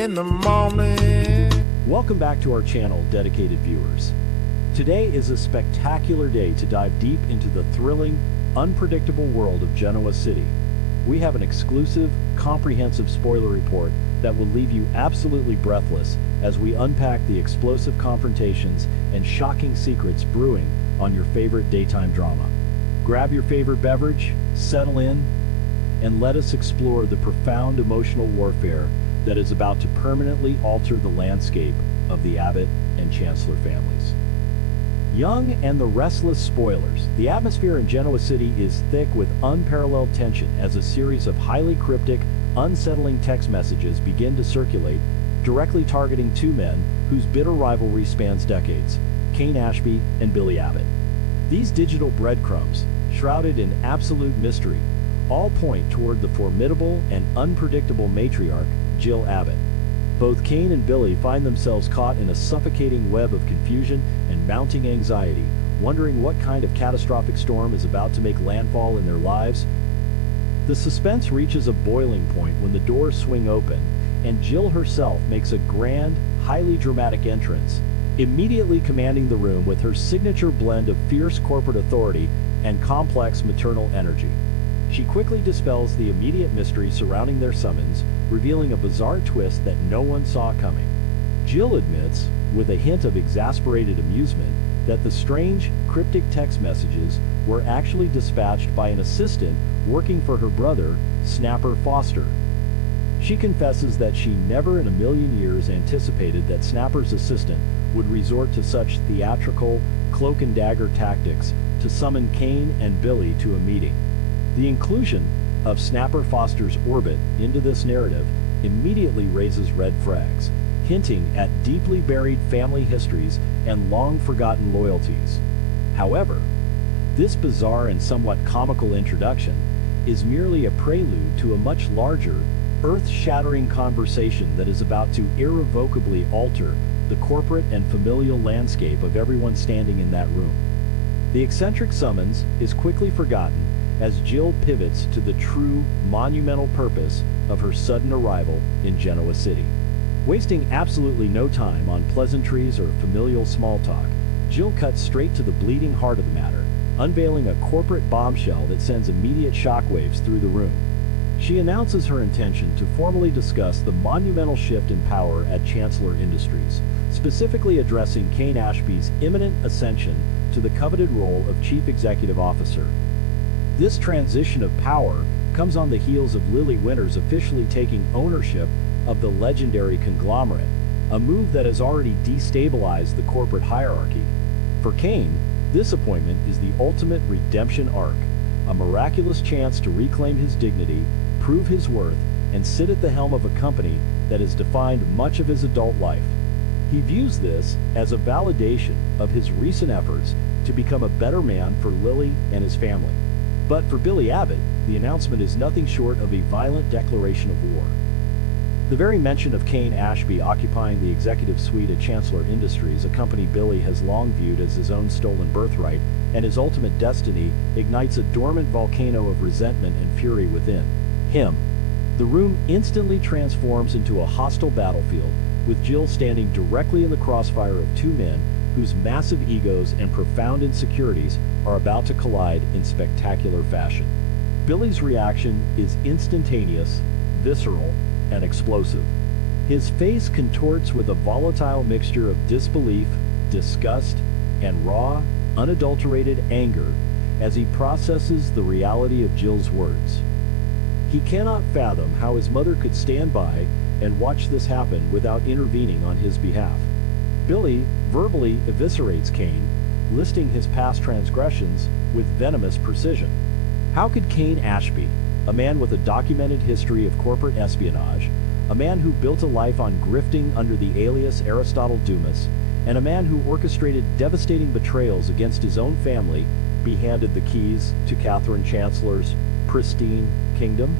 in the morning. Welcome back to our channel, dedicated viewers. Today is a spectacular day to dive deep into the thrilling, unpredictable world of Genoa City. We have an exclusive, comprehensive spoiler report that will leave you absolutely breathless as we unpack the explosive confrontations and shocking secrets brewing on your favorite daytime drama. Grab your favorite beverage, settle in, and let us explore the profound emotional warfare that is about to permanently alter the landscape of the Abbott and Chancellor families. Young and the Restless spoilers. The atmosphere in Genoa City is thick with unparalleled tension as a series of highly cryptic, unsettling text messages begin to circulate, directly targeting two men whose bitter rivalry spans decades, Kane Ashby and Billy Abbott. These digital breadcrumbs, shrouded in absolute mystery, all point toward the formidable and unpredictable matriarch, Jill Abbott. Both Kane and Billy find themselves caught in a suffocating web of confusion and mounting anxiety, wondering what kind of catastrophic storm is about to make landfall in their lives. The suspense reaches a boiling point when the doors swing open, and Jill herself makes a grand, highly dramatic entrance, immediately commanding the room with her signature blend of fierce corporate authority and complex maternal energy. She quickly dispels the immediate mystery surrounding their summons, revealing a bizarre twist that no one saw coming. Jill admits, with a hint of exasperated amusement, that the strange, cryptic text messages were actually dispatched by an assistant working for her brother, Snapper Foster. She confesses that she never in a million years anticipated that Snapper's assistant would resort to such theatrical, cloak-and-dagger tactics to summon Kane and Billy to a meeting. The inclusion of Snapper Foster's orbit into this narrative immediately raises red flags, hinting at deeply buried family histories and long-forgotten loyalties. However, this bizarre and somewhat comical introduction is merely a prelude to a much larger, earth-shattering conversation that is about to irrevocably alter the corporate and familial landscape of everyone standing in that room. The eccentric summons is quickly forgotten as Jill pivots to the true, monumental purpose of her sudden arrival in Genoa City. Wasting absolutely no time on pleasantries or familial small talk, Jill cuts straight to the bleeding heart of the matter, unveiling a corporate bombshell that sends immediate shockwaves through the room. She announces her intention to formally discuss the monumental shift in power at Chancellor Industries, specifically addressing Kane Ashby's imminent ascension to the coveted role of Chief Executive Officer. This transition of power comes on the heels of Lily Winters officially taking ownership of the legendary conglomerate, a move that has already destabilized the corporate hierarchy. For Kane, this appointment is the ultimate redemption arc, a miraculous chance to reclaim his dignity, prove his worth, and sit at the helm of a company that has defined much of his adult life. He views this as a validation of his recent efforts to become a better man for Lily and his family. But for Billy Abbott, the announcement is nothing short of a violent declaration of war. The very mention of Kane Ashby occupying the executive suite at Chancellor Industries, a company Billy has long viewed as his own stolen birthright, and his ultimate destiny, ignites a dormant volcano of resentment and fury within him. The room instantly transforms into a hostile battlefield, with Jill standing directly in the crossfire of two men whose massive egos and profound insecurities are about to collide in spectacular fashion. Billy's reaction is instantaneous, visceral, and explosive. His face contorts with a volatile mixture of disbelief, disgust, and raw, unadulterated anger as he processes the reality of Jill's words. He cannot fathom how his mother could stand by and watch this happen without intervening on his behalf. Billy verbally eviscerates Kane, listing his past transgressions with venomous precision. How could Kane Ashby, a man with a documented history of corporate espionage, a man who built a life on grifting under the alias Aristotle Dumas, and a man who orchestrated devastating betrayals against his own family, be handed the keys to Catherine Chancellor's pristine kingdom?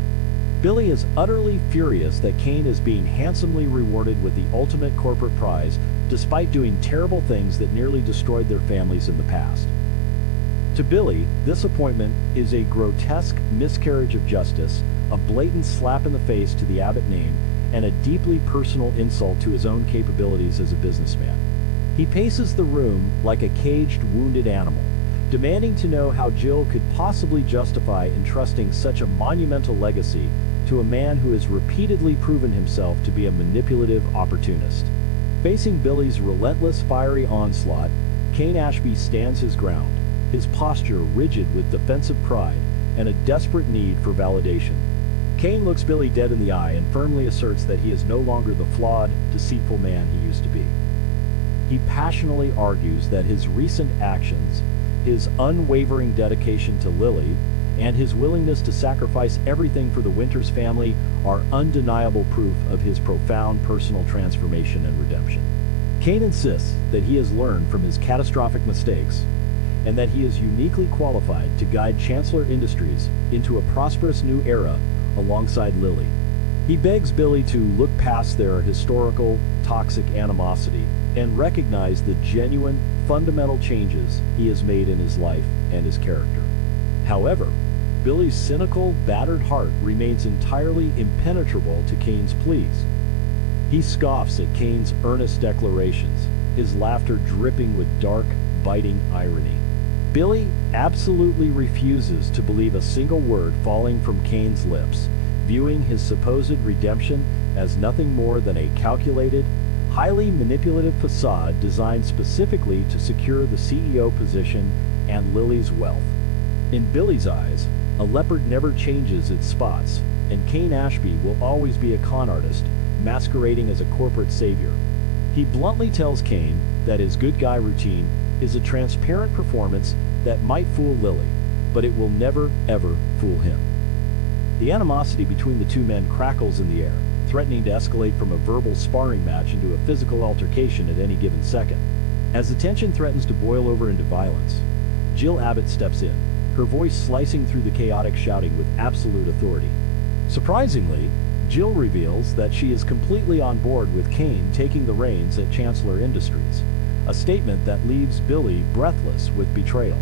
Billy is utterly furious that Kane is being handsomely rewarded with the ultimate corporate prize, despite doing terrible things that nearly destroyed their families in the past. To Billy, this appointment is a grotesque miscarriage of justice, a blatant slap in the face to the Abbott name, and a deeply personal insult to his own capabilities as a businessman. He paces the room like a caged, wounded animal, demanding to know how Jill could possibly justify entrusting such a monumental legacy to a man who has repeatedly proven himself to be a manipulative opportunist. Facing Billy's relentless, fiery onslaught, Kane Ashby stands his ground, his posture rigid with defensive pride and a desperate need for validation. Kane looks Billy dead in the eye and firmly asserts that he is no longer the flawed, deceitful man he used to be. He passionately argues that his recent actions, his unwavering dedication to Lily, and his willingness to sacrifice everything for the Winters family are undeniable proof of his profound personal transformation and redemption. Kane insists that he has learned from his catastrophic mistakes and that he is uniquely qualified to guide Chancellor Industries into a prosperous new era alongside Lily. He begs Billy to look past their historical, toxic animosity and recognize the genuine, fundamental changes he has made in his life and his character. However, Billy's cynical, battered heart remains entirely impenetrable to Kane's pleas. He scoffs at Kane's earnest declarations, his laughter dripping with dark, biting irony. Billy absolutely refuses to believe a single word falling from Kane's lips, viewing his supposed redemption as nothing more than a calculated, highly manipulative facade designed specifically to secure the CEO position and Lily's wealth. In Billy's eyes, a leopard never changes its spots, and Kane Ashby will always be a con artist, masquerading as a corporate savior. He bluntly tells Kane that his good guy routine is a transparent performance that might fool Lily, but it will never, ever fool him. The animosity between the two men crackles in the air, threatening to escalate from a verbal sparring match into a physical altercation at any given second. As the tension threatens to boil over into violence, Jill Abbott steps in, her voice slicing through the chaotic shouting with absolute authority. Surprisingly, Jill reveals that she is completely on board with Kane taking the reins at Chancellor Industries, a statement that leaves Billy breathless with betrayal.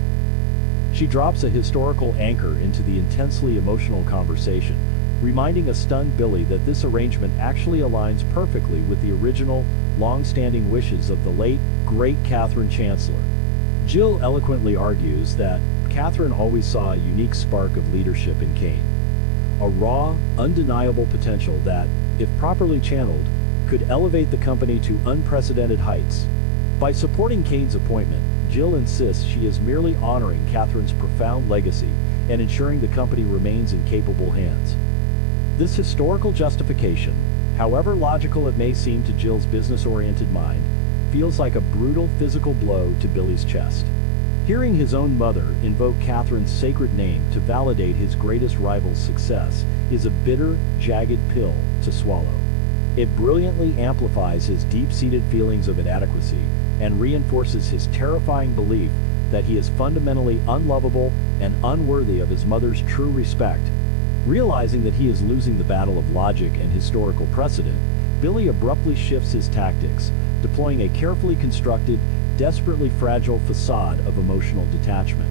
She drops a historical anchor into the intensely emotional conversation, reminding a stunned Billy that this arrangement actually aligns perfectly with the original, long-standing wishes of the late, great Catherine Chancellor. Jill eloquently argues that Catherine always saw a unique spark of leadership in Kane, a raw, undeniable potential that, if properly channeled, could elevate the company to unprecedented heights. By supporting Kane's appointment, Jill insists she is merely honoring Catherine's profound legacy and ensuring the company remains in capable hands. This historical justification, however logical it may seem to Jill's business-oriented mind, feels like a brutal physical blow to Billy's chest. Hearing his own mother invoke Catherine's sacred name to validate his greatest rival's success is a bitter, jagged pill to swallow. It brilliantly amplifies his deep-seated feelings of inadequacy and reinforces his terrifying belief that he is fundamentally unlovable and unworthy of his mother's true respect. Realizing that he is losing the battle of logic and historical precedent, Billy abruptly shifts his tactics, deploying a carefully constructed, desperately fragile facade of emotional detachment.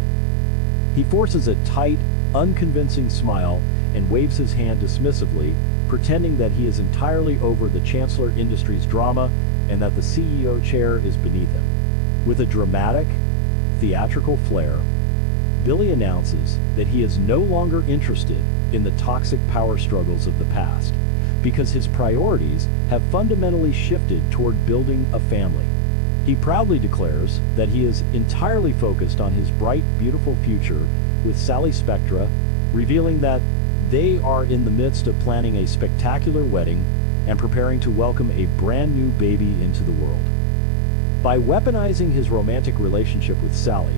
He forces a tight, unconvincing smile and waves his hand dismissively, pretending that he is entirely over the Chancellor Industries drama and that the CEO chair is beneath him. With a dramatic, theatrical flair, Billy announces that he is no longer interested in the toxic power struggles of the past, because his priorities have fundamentally shifted toward building a family. He proudly declares that he is entirely focused on his bright, beautiful future with Sally Spectra, revealing that they are in the midst of planning a spectacular wedding and preparing to welcome a brand new baby into the world. By weaponizing his romantic relationship with Sally,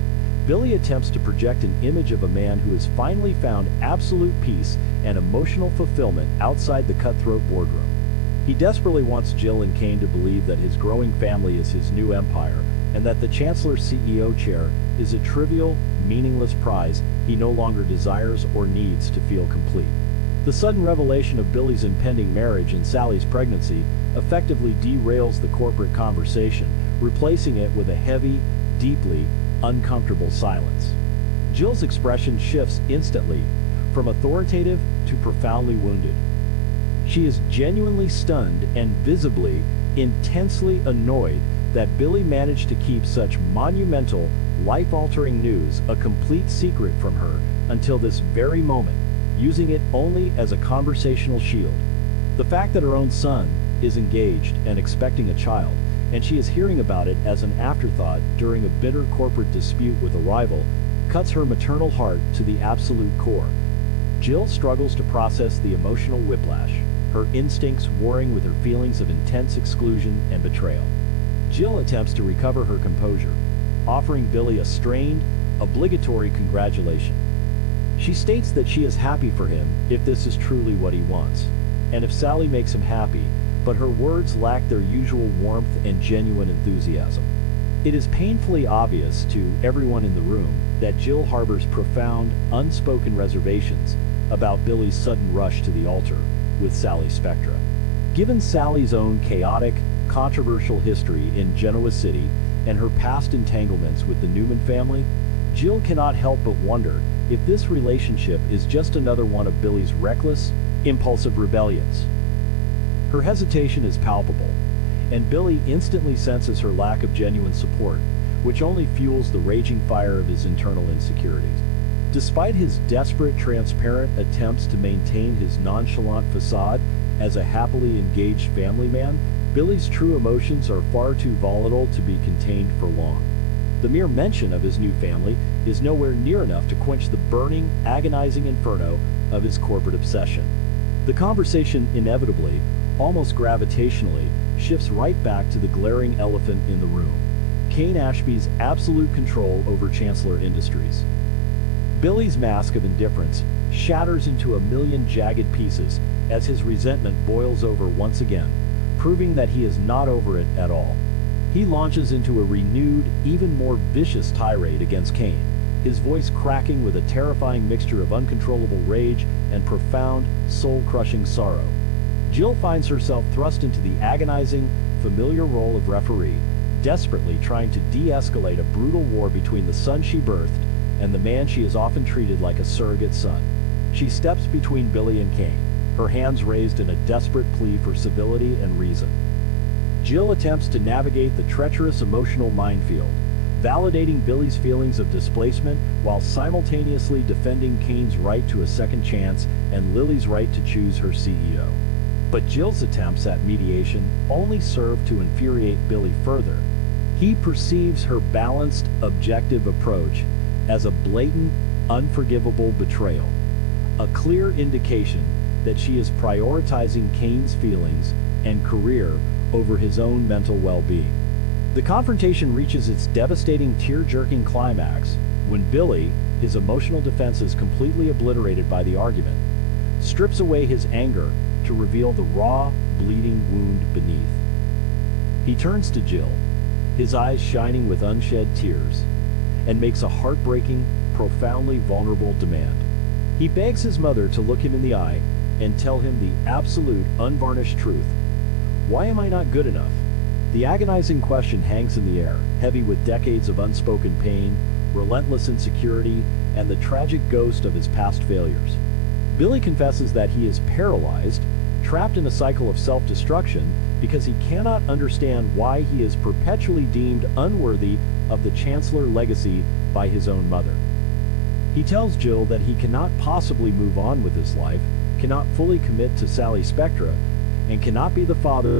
Billy attempts to project an image of a man who has finally found absolute peace and emotional fulfillment outside the cutthroat boardroom. He desperately wants Jill and Kane to believe that his growing family is his new empire, and that the Chancellor's CEO chair is a trivial, meaningless prize he no longer desires or needs to feel complete. The sudden revelation of Billy's impending marriage and Sally's pregnancy effectively derails the corporate conversation, replacing it with a heavy, deeply uncomfortable silence. Jill's expression shifts instantly, from authoritative to profoundly wounded. She is genuinely stunned and visibly, intensely annoyed that Billy managed to keep such monumental, life-altering news a complete secret from her until this very moment, using it only as a conversational shield. The fact that her own son is engaged and expecting a child, and she is hearing about it as an afterthought during a bitter corporate dispute with a rival, cuts her maternal heart to the absolute core. Jill struggles to process the emotional whiplash, her instincts warring with her feelings of intense exclusion and betrayal. Jill attempts to recover her composure, offering Billy a strained, obligatory congratulation. She states that she is happy for him if this is truly what he wants, and if Sally makes him happy, but her words lack their usual warmth and genuine enthusiasm. It is painfully obvious to everyone in the room that Jill harbors profound, unspoken reservations about Billy's sudden rush to the altar with Sally Spectra. Given Sally's own chaotic, controversial history in Genoa City and her past entanglements with the Newman family, Jill cannot help but wonder if this relationship is just another one of Billy's reckless, impulsive rebellions. Her hesitation is palpable, and Billy instantly senses her lack of genuine support, which only fuels the raging fire of his internal insecurities. Despite his desperate, transparent attempts to maintain his nonchalant facade as a happily engaged family man, Billy's true emotions are far too volatile to be contained for long. The mere mention of his new family is nowhere near enough to quench the burning, agonizing inferno of his corporate obsession. The conversation inevitably, almost gravitationally, shifts right back to the glaring elephant in the room: Kane Ashby's absolute control over Chancellor Industries. Billy's mask of indifference shatters into a million jagged pieces as his resentment boils over once again, proving that he is not over it at all. He launches into a renewed, even more vicious tirade against Kane, his voice cracking with a terrifying mixture of uncontrollable rage and profound, soul-crushing sorrow. Jill finds herself thrust into the agonizing, familiar role of referee, desperately trying to de-escalate a brutal war between the son she birthed and the man she has often treated like a surrogate son. She steps between Billy and Kane, her hands raised in a desperate plea for civility and reason. Jill attempts to navigate the treacherous emotional minefield, validating Billy's feelings of displacement while simultaneously defending Kane's right to a second chance and Lily's right to choose her CEO. But Jill's attempts at mediation only serve to infuriate Billy further. He perceives her balanced, objective approach as a blatant, unforgivable betrayal, a clear indication that she is prioritizing Kane's feelings and career over his own mental well-being. The confrontation reaches its devastating, tear-jerking climax when Billy, his emotional defenses completely obliterated by the argument, strips away his anger to reveal the raw, bleeding wound beneath. He turns to Jill, his eyes shining with unshed tears, and makes a heartbreaking, profoundly vulnerable demand. He begs his mother to look him in the eye and tell him the absolute, unvarnished truth. Why am I not good enough? The agonizing question hangs in the air, heavy with decades of unspoken pain, relentless insecurity, and the tragic ghost of his past failures. Billy confesses that he is paralyzed, trapped in a cycle of self-destruction, because he cannot understand why he is perpetually deemed unworthy of the Chancellor legacy by his own mother. He tells Jill that he cannot possibly move on with his life, cannot fully commit to Sally Spectra, and cannot be the father